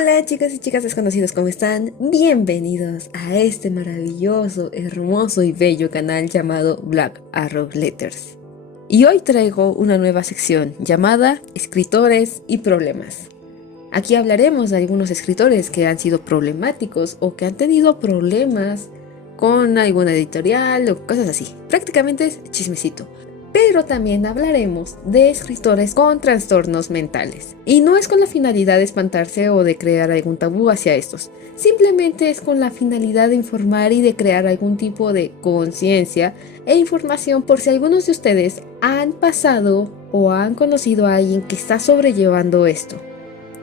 Hola chicas y chicas desconocidos, ¿cómo están? Bienvenidos a este maravilloso, hermoso y bello canal llamado Black Arrow Letters. Y hoy traigo una nueva sección llamada Escritores y Problemas. Aquí hablaremos de algunos escritores que han sido problemáticos o que han tenido problemas con alguna editorial o cosas así. Prácticamente es chismecito. Pero también hablaremos de escritores con trastornos mentales. Y no es con la finalidad de espantarse o de crear algún tabú hacia estos. Simplemente es con la finalidad de informar y de crear algún tipo de conciencia e información por si algunos de ustedes han pasado o han conocido a alguien que está sobrellevando esto.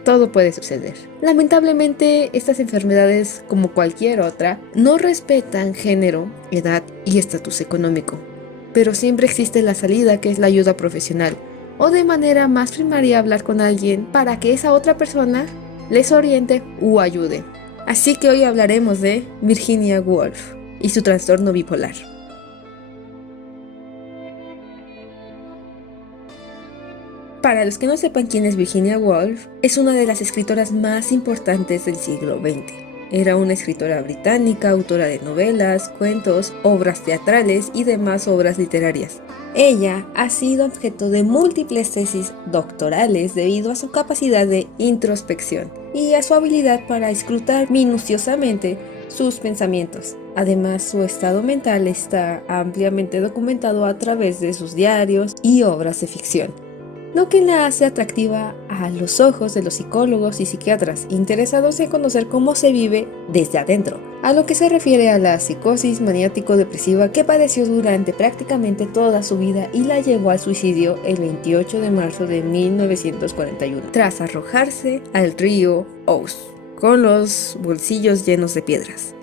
Todo puede suceder. Lamentablemente, estas enfermedades, como cualquier otra, no respetan género, edad y estatus económico. Pero siempre existe la salida, que es la ayuda profesional, o de manera más primaria hablar con alguien para que esa otra persona les oriente o ayude. Así que hoy hablaremos de Virginia Woolf y su trastorno bipolar. Para los que no sepan quién es Virginia Woolf, es una de las escritoras más importantes del siglo XX. Era una escritora británica, autora de novelas, cuentos, obras teatrales y demás obras literarias. Ella ha sido objeto de múltiples tesis doctorales debido a su capacidad de introspección y a su habilidad para escrutar minuciosamente sus pensamientos. Además, su estado mental está ampliamente documentado a través de sus diarios y obras de ficción, lo que la hace atractiva a los ojos de los psicólogos y psiquiatras interesados en conocer cómo se vive desde adentro, a lo que se refiere a la psicosis maniático-depresiva que padeció durante prácticamente toda su vida y la llevó al suicidio el 28 de marzo de 1941, tras arrojarse al río Ouse, con los bolsillos llenos de piedras.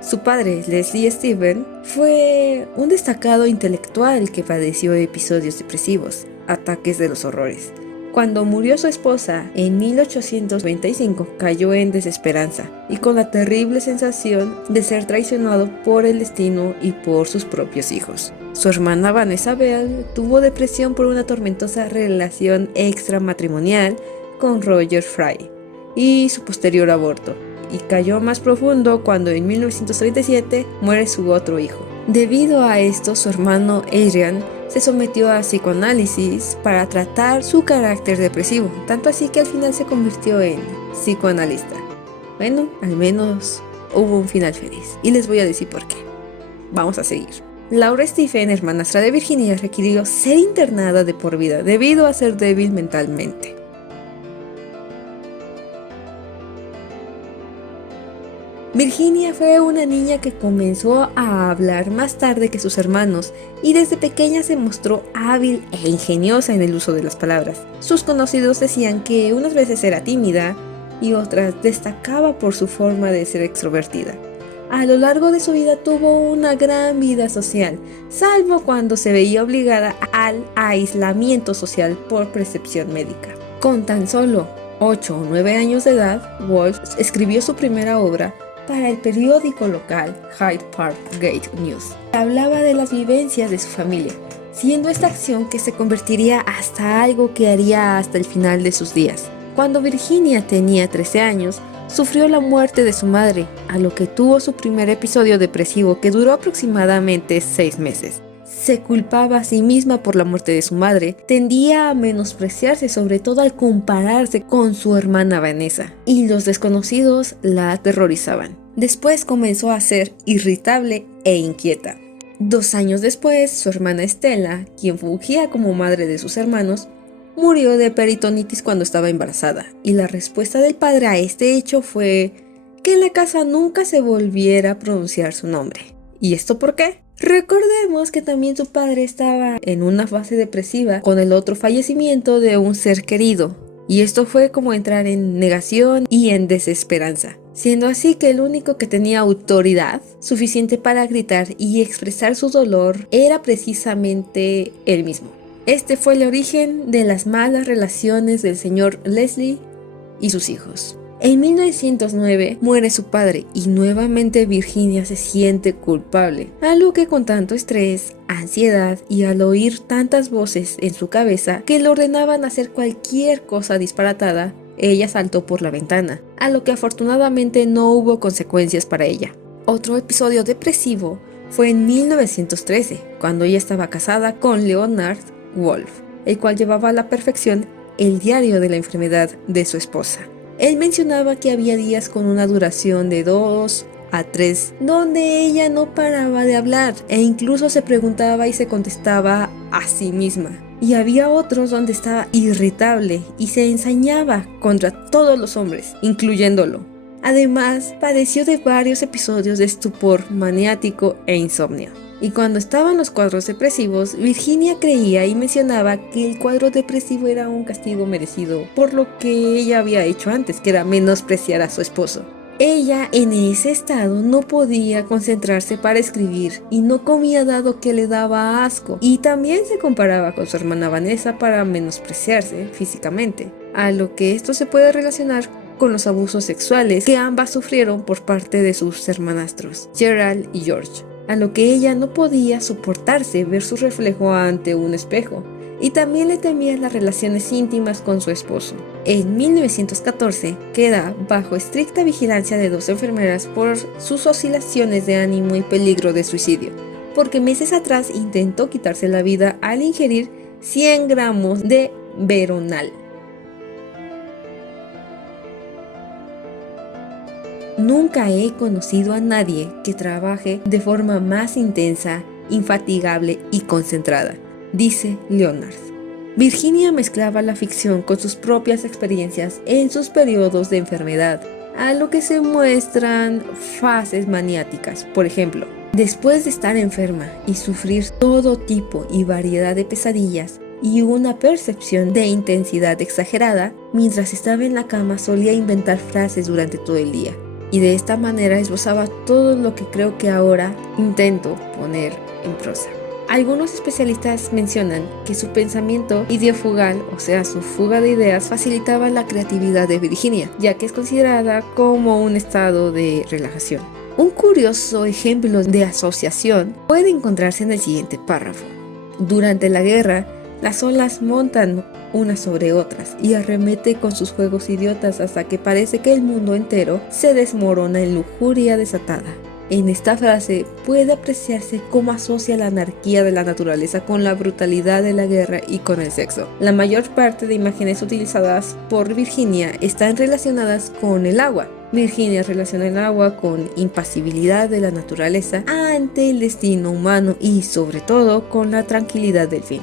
Su padre, Leslie Stephen, fue un destacado intelectual que padeció episodios depresivos, ataques de los horrores. Cuando murió su esposa en 1825, cayó en desesperanza y con la terrible sensación de ser traicionado por el destino y por sus propios hijos. Su hermana Vanessa Bell tuvo depresión por una tormentosa relación extramatrimonial con Roger Fry y su posterior aborto, y cayó más profundo cuando en 1937 muere su otro hijo. Debido a esto, su hermano Adrian se sometió a psicoanálisis para tratar su carácter depresivo, tanto así que al final se convirtió en psicoanalista. Bueno, al menos hubo un final feliz, y les voy a decir por qué. Vamos a seguir. Laura Stephen, hermanastra de Virginia, requirió ser internada de por vida debido a ser débil mentalmente. Virginia fue una niña que comenzó a hablar más tarde que sus hermanos y desde pequeña se mostró hábil e ingeniosa en el uso de las palabras. Sus conocidos decían que unas veces era tímida y otras destacaba por su forma de ser extrovertida. A lo largo de su vida tuvo una gran vida social, salvo cuando se veía obligada al aislamiento social por prescripción médica. Con tan solo 8 o 9 años de edad, Woolf escribió su primera obra para el periódico local Hyde Park Gate News. Hablaba de las vivencias de su familia, siendo esta acción que se convertiría hasta algo que haría hasta el final de sus días. Cuando Virginia tenía 13 años, sufrió la muerte de su madre, a lo que tuvo su primer episodio depresivo que duró aproximadamente 6 meses. Se culpaba a sí misma por la muerte de su madre, tendía a menospreciarse, sobre todo al compararse con su hermana Vanessa, y los desconocidos la aterrorizaban. Después comenzó a ser irritable e inquieta. 2 años después, su hermana Stella, quien fungía como madre de sus hermanos, murió de peritonitis cuando estaba embarazada, y la respuesta del padre a este hecho fue que en la casa nunca se volviera a pronunciar su nombre. ¿Y esto por qué? Recordemos que también su padre estaba en una fase depresiva con el otro fallecimiento de un ser querido, y esto fue como entrar en negación y en desesperanza, siendo así que el único que tenía autoridad suficiente para gritar y expresar su dolor era precisamente él mismo. Este fue el origen de las malas relaciones del señor Leslie y sus hijos. En 1909 muere su padre y nuevamente Virginia se siente culpable, a lo que con tanto estrés, ansiedad y al oír tantas voces en su cabeza que le ordenaban hacer cualquier cosa disparatada, ella saltó por la ventana, a lo que afortunadamente no hubo consecuencias para ella. Otro episodio depresivo fue en 1913, cuando ella estaba casada con Leonard Woolf, el cual llevaba a la perfección el diario de la enfermedad de su esposa. Él mencionaba que había días con una duración de 2 a 3, donde ella no paraba de hablar e incluso se preguntaba y se contestaba a sí misma. Y había otros donde estaba irritable y se ensañaba contra todos los hombres, incluyéndolo. Además, padeció de varios episodios de estupor maniático e insomnio. Y cuando estaban los cuadros depresivos, Virginia creía y mencionaba que el cuadro depresivo era un castigo merecido por lo que ella había hecho antes, que era menospreciar a su esposo. Ella en ese estado no podía concentrarse para escribir y no comía dado que le daba asco, y también se comparaba con su hermana Vanessa para menospreciarse físicamente, a lo que esto se puede relacionar con los abusos sexuales que ambas sufrieron por parte de sus hermanastros, Gerald y George, a lo que ella no podía soportarse ver su reflejo ante un espejo, y también le temía las relaciones íntimas con su esposo. En 1914 queda bajo estricta vigilancia de 2 enfermeras por sus oscilaciones de ánimo y peligro de suicidio, porque meses atrás intentó quitarse la vida al ingerir 100 gramos de Veronal. Nunca he conocido a nadie que trabaje de forma más intensa, infatigable y concentrada, dice Leonard. Virginia mezclaba la ficción con sus propias experiencias en sus periodos de enfermedad, a lo que se muestran fases maniáticas. Por ejemplo, después de estar enferma y sufrir todo tipo y variedad de pesadillas y una percepción de intensidad exagerada, mientras estaba en la cama solía inventar frases durante todo el día. Y de esta manera esbozaba todo lo que creo que ahora intento poner en prosa. Algunos especialistas mencionan que su pensamiento ideofugal, o sea, su fuga de ideas, facilitaba la creatividad de Virginia, ya que es considerada como un estado de relajación. Un curioso ejemplo de asociación puede encontrarse en el siguiente párrafo. Durante la guerra, las olas montan unas sobre otras y arremete con sus juegos idiotas hasta que parece que el mundo entero se desmorona en lujuria desatada. En esta frase puede apreciarse cómo asocia la anarquía de la naturaleza con la brutalidad de la guerra y con el sexo. La mayor parte de imágenes utilizadas por Virginia están relacionadas con el agua. Virginia relaciona el agua con impasibilidad de la naturaleza ante el destino humano y sobre todo con la tranquilidad del fin.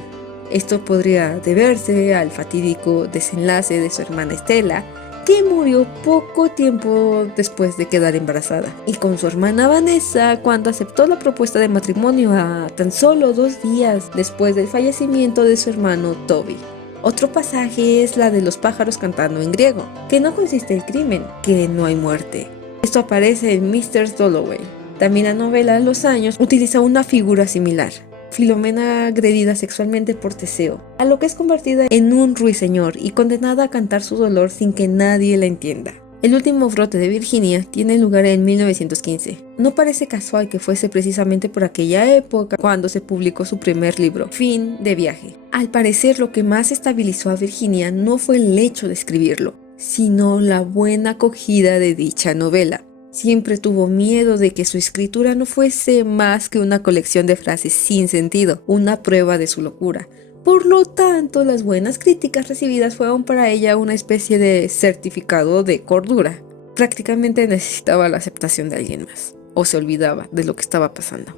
Esto podría deberse al fatídico desenlace de su hermana Estela, que murió poco tiempo después de quedar embarazada, y con su hermana Vanessa cuando aceptó la propuesta de matrimonio a tan solo 2 días después del fallecimiento de su hermano Toby. Otro pasaje es la de los pájaros cantando en griego, que no consiste en crimen, que no hay muerte. Esto aparece en Mr. Dalloway. También la novela Los años utiliza una figura similar. Filomena agredida sexualmente por Teseo, a lo que es convertida en un ruiseñor y condenada a cantar su dolor sin que nadie la entienda. El último brote de Virginia tiene lugar en 1915. No parece casual que fuese precisamente por aquella época cuando se publicó su primer libro, Fin de viaje. Al parecer, lo que más estabilizó a Virginia no fue el hecho de escribirlo, sino la buena acogida de dicha novela. Siempre tuvo miedo de que su escritura no fuese más que una colección de frases sin sentido, una prueba de su locura. Por lo tanto, las buenas críticas recibidas fueron para ella una especie de certificado de cordura. Prácticamente necesitaba la aceptación de alguien más, o se olvidaba de lo que estaba pasando.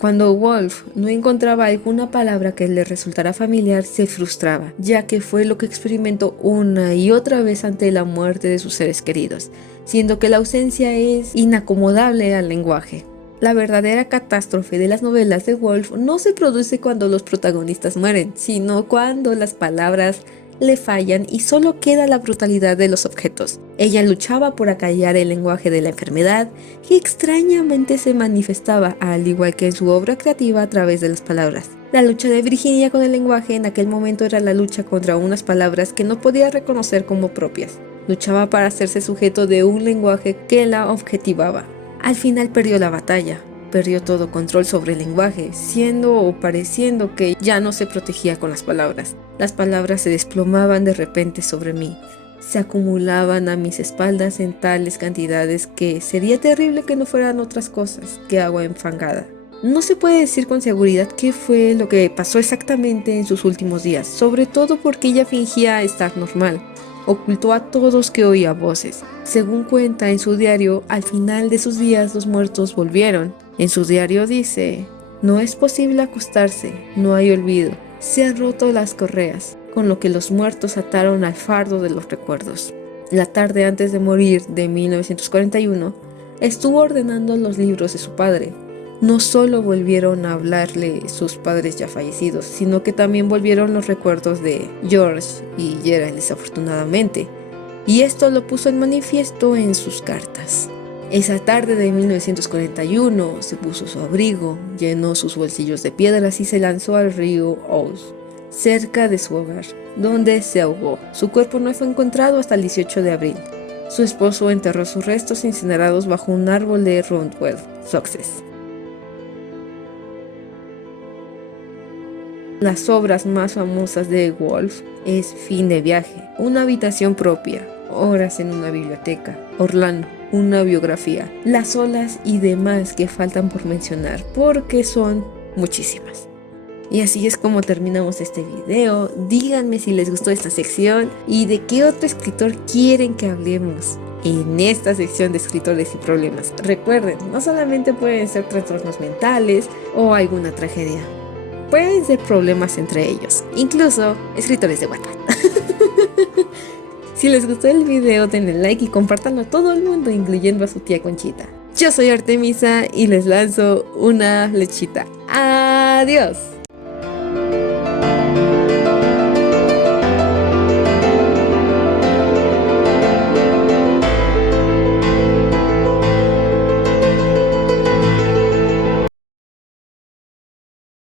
Cuando Woolf no encontraba alguna palabra que le resultara familiar, se frustraba, ya que fue lo que experimentó una y otra vez ante la muerte de sus seres queridos, siendo que la ausencia es inacomodable al lenguaje. La verdadera catástrofe de las novelas de Woolf no se produce cuando los protagonistas mueren, sino cuando las palabras le fallan y solo queda la brutalidad de los objetos. Ella luchaba por acallar el lenguaje de la enfermedad, que extrañamente se manifestaba, al igual que en su obra creativa, a través de las palabras. La lucha de Virginia con el lenguaje en aquel momento era la lucha contra unas palabras que no podía reconocer como propias. luchaba para hacerse sujeto de un lenguaje que la objetivaba. Al final perdió la batalla, perdió todo control sobre el lenguaje, siendo o pareciendo que ya no se protegía con las palabras. Las palabras se desplomaban de repente sobre mí, se acumulaban a mis espaldas en tales cantidades que sería terrible que no fueran otras cosas que agua enfangada. No se puede decir con seguridad qué fue lo que pasó exactamente en sus últimos días, sobre todo porque ella fingía estar normal. Ocultó a todos que oía voces. Según cuenta en su diario, al final de sus días los muertos volvieron. En su diario dice: no es posible acostarse, no hay olvido, se han roto las correas, con lo que los muertos ataron al fardo de los recuerdos. La tarde antes de morir de 1941, estuvo ordenando los libros de su padre. No solo volvieron a hablarle sus padres ya fallecidos, sino que también volvieron los recuerdos de George y Gerald desafortunadamente, y esto lo puso en manifiesto en sus cartas. Esa tarde de 1941 se puso su abrigo, llenó sus bolsillos de piedras y se lanzó al río Ouse, cerca de su hogar, donde se ahogó. Su cuerpo no fue encontrado hasta el 18 de abril. Su esposo enterró sus restos incinerados bajo un árbol de Roundwell, Sussex. Las obras más famosas de Woolf es Fin de viaje, Una habitación propia, Horas en una biblioteca, Orlando, una biografía, Las olas y demás que faltan por mencionar porque son muchísimas. Y así es como terminamos este video. Díganme si les gustó esta sección y de qué otro escritor quieren que hablemos en esta sección de escritores y problemas. Recuerden, no solamente pueden ser trastornos mentales o alguna tragedia. Pueden ser problemas entre ellos, incluso escritores de Wattpad. Si les gustó el video, denle like y compártanlo a todo el mundo, incluyendo a su tía Conchita. Yo soy Artemisa y les lanzo una flechita. ¡Adiós!